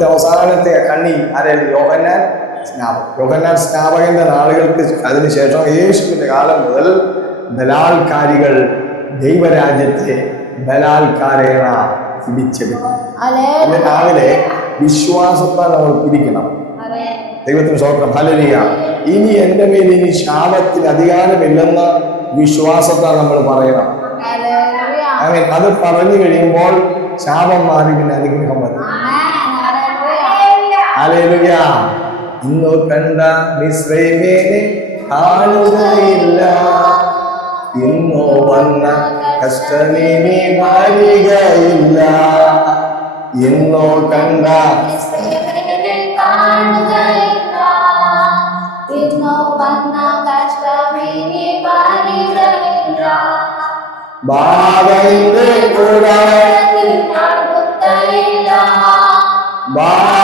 സുവിശേഷത്തെ അവസാനത്തെ കണ്ണി ആരായിരുന്നു? യോഹന്നാൻ സ്നാപകൻ. യോഹന്നാൻ സ്നാപകന്റെ നാളുകൾക്ക് അതിനുശേഷം യേശുവിന്റെ കാലം മുതൽ ബലാൽക്കാരികൾ ദൈവരാജ്യത്തെ ബലാൽക്കാരേണ പിടിച്ചെടുക്കും ഇന്ന് രാവിലെ വിശ്വാസത്താൽ നമ്മൾ പിടിക്കണം ദൈവത്തിന് സ്വപ്നം ഫലരിക ഇനി എന്റെ മേൽ ഇനി ശാപത്തിന് അധികാരമില്ലെന്ന് വിശ്വാസത്താൽ നമ്മൾ പറയണം. അങ്ങനെ അത് പറഞ്ഞു കഴിയുമ്പോൾ ശാപം മാറി പിന്നെ അനുഗ്രഹം വരും. ഇന്നു കണ്ട മിശ്രമേനെ കാണുകയില്ല ഇന്നു വന്ന കഷ്ടമേനെ വരികയില്ല ഇന്നോ കണ്ട ബാബന്റെ കൂടെ ബാബന്റെ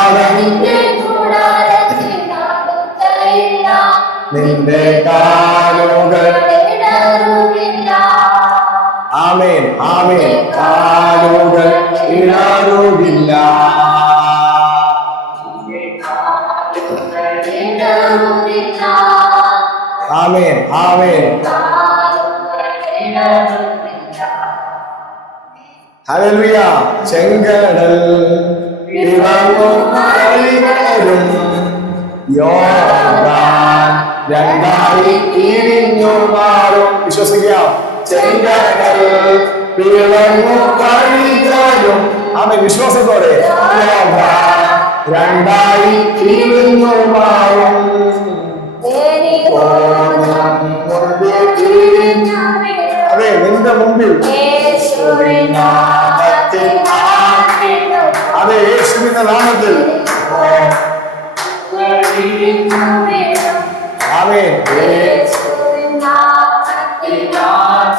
നിന്റെ കാലുകൾ ആമേൻ ആമേൻ. കാലുകൾ ഇളറുകില്ല ആമേൻ ആമേൻ. ഹല്ലേലൂയ. ചെങ്കടൽ. വഴികളും യോർദാൻ രണ്ടായി തിരിഞ്ഞു മാറും. വിശ്വസിക്കാം ചെങ്കടൽ പിളങ്ങും വഴികളും ആമേൻ. വിശ്വാസത്തോടെ. രണ്ടായി തിരിഞ്ഞു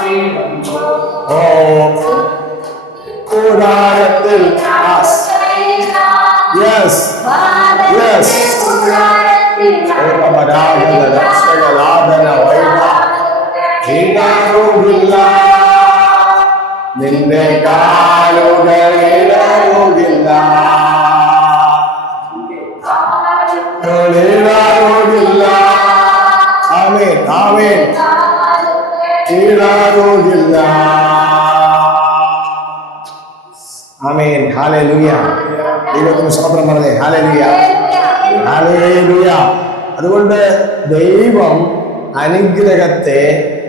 ഓ അതുകൊണ്ട് ദൈവം അനുഗ്രഹത്തെ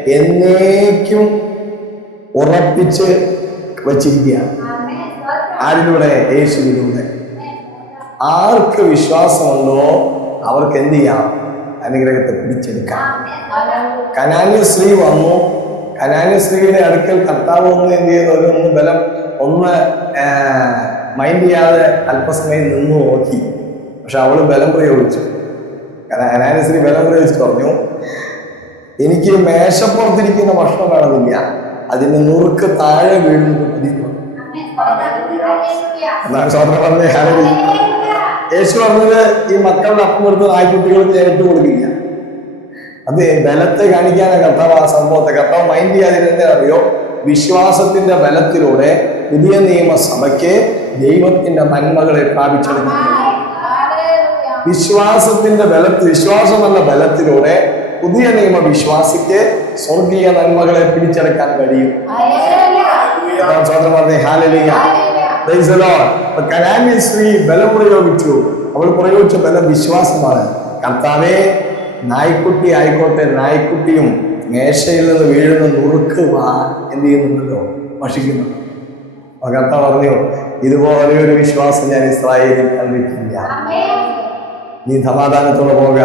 എന്നേക്കും ഉറപ്പിച്ച് വച്ചിരിക്കുകയാണ്. ആരിലൂടെ? യേശുവിലൂടെ. ആർക്ക് വിശ്വാസമുണ്ടോ അവർക്ക് എന്ത് ചെയ്യാം? അനുഗ്രഹത്തെ പിടിച്ചെടുക്കാം. കനാന്യ സ്ത്രീ വന്നു. കനാന്യ സ്ത്രീയുടെ അടുക്കൽ കർത്താവ് ഒന്ന് എന്ത് ചെയ്ത്? ഒരു ഒന്ന് ബലം ഒന്ന് മൈൻഡ് ചെയ്യാതെ അല്പസമയം നിന്ന് നോക്കി. പക്ഷെ അവൾ ബലം പ്രയോഗിച്ചു. കനാന്യ സ്ത്രീ ബലം പ്രയോഗിച്ച് പറഞ്ഞു എനിക്ക് മേശപ്പുറത്തിരിക്കുന്ന ഭക്ഷണം വേണമെന്നില്ല അതിന് നുറുക്ക് താഴെ വീഴുന്നു എന്നാണ് സ്വതന്ത്രം പറഞ്ഞ. യേശു പറഞ്ഞത് ഈ മക്കളുടെ അപ്പം കൊടുത്ത് നായ്ക്കുട്ടികൾക്ക് നേരിട്ട് കൊടുക്കില്ല. അത് ബലത്തെ കാണിക്കാനാണ് കർത്താവ് ആ സംഭവത്തെ. കർത്താവ് മൈൻഡ് ചെയ്യാതിരുന്നേ അറിയോ വിശ്വാസത്തിന്റെ ബലത്തിലൂടെ പുതിയ നിയമസഭയ്ക്ക് ദൈവത്തിന്റെ നന്മകളെ പ്രാപിച്ചെടുക്കുന്നു. വിശ്വാസത്തിന്റെ ബലത്തിൽ വിശ്വാസം എന്ന ബലത്തിലൂടെ പുതിയ നിയമ വിശ്വാസിക്ക് സ്വർഗീയ നന്മകളെ പിടിച്ചെടുക്കാൻ കഴിയും. ബലം പ്രയോഗിച്ചു. അവൾ പ്രയോഗിച്ച ബലം വിശ്വാസമാണ്. കർത്താവെ നായ്ക്കുട്ടി ആയിക്കോട്ടെ നായ്ക്കുട്ടിയും മേശയിൽ നിന്ന് വീഴുന്ന നുറുക്ക് വാ എന്ത് ചെയ്യുന്നുണ്ടല്ലോ? ഭക്ഷിക്കുന്നുണ്ട് ഭഗത്ത പറഞ്ഞു ഇതുപോലെ ഒരു വിശ്വാസം ഞാൻ ഇസ്രായേലിൽ കണ്ടിട്ടില്ല നീ സമാധാനത്തോടെ പോക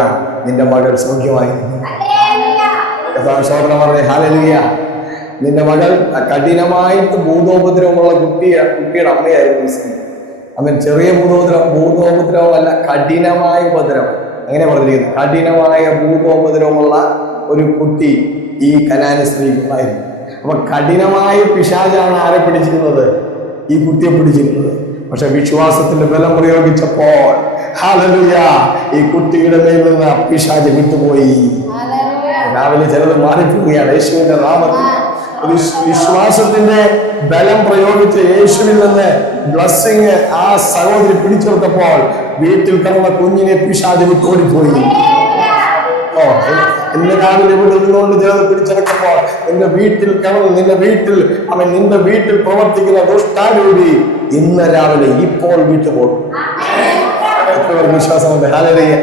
നിന്റെ മകൾ സൗഖ്യമായി പറഞ്ഞേ ഹാലലിയ. നിന്റെ മകൾ കഠിനമായിട്ട് ഭൂതോപദ്രവമുള്ള കുട്ടിയ കുട്ടിയുടെ അമ്മയായിരുന്നു അവൻ ചെറിയ ഭൂതോപദ്രവം ഭൂതോപദ്രവമല്ല കഠിനമായ ഉപദ്രവം. അങ്ങനെ പറഞ്ഞിരിക്കുന്നത് കഠിനമായ ഭൂകോപദ്രവമുള്ള ഒരു കുട്ടി ഈ കനാന സ്ത്രീക്കുണ്ടായിരുന്നു അപ്പൊ കഠിനമായ പിശാചാണ് ആരെ പിടിച്ചിരുന്നത്? ഈ കുട്ടിയെ പിടിച്ചിരുന്നത്. പക്ഷെ വിശ്വാസത്തിന്റെ ബലം പ്രയോഗിച്ചപ്പോൾ ഹാലലുയ ഈ കുട്ടിയുടെ മേൽ നിന്ന് ആ പിശാച് വിട്ടുപോയി. രാവിലെ ചിലത് മാറിപ്പോവുകയാണ് യേശുവിന്റെ നാമത്തിൽ. വിശ്- വിശ്വാസത്തിന്റെ ബലം പ്രയോഗിച്ച് യേശുവിൽ നിന്ന് ബ്ലസ്സിങ് ആ സഹോദരി പിടിച്ചെടുത്തപ്പോൾ വീട്ടിൽ കിടന്ന കുഞ്ഞിനെ പിശാച് ഓടിപ്പോയി ഓ ഇന്ന് രാവിലെ ഇവിടെ നിന്നുകൊണ്ട് ചിലത് പിടിച്ചെടുക്കുമ്പോൾ നിന്റെ വീട്ടിൽ കിടന്ന് നിന്റെ വീട്ടിൽ അവൻ നിന്റെ വീട്ടിൽ പ്രവർത്തിക്കുന്ന ദുഷ്ടാരൂപി ഇന്ന് രാവിലെ ഇപ്പോൾ വീട്ടിൽ പേർക്ക് വിശ്വാസമുണ്ട്? ഹാലറിയ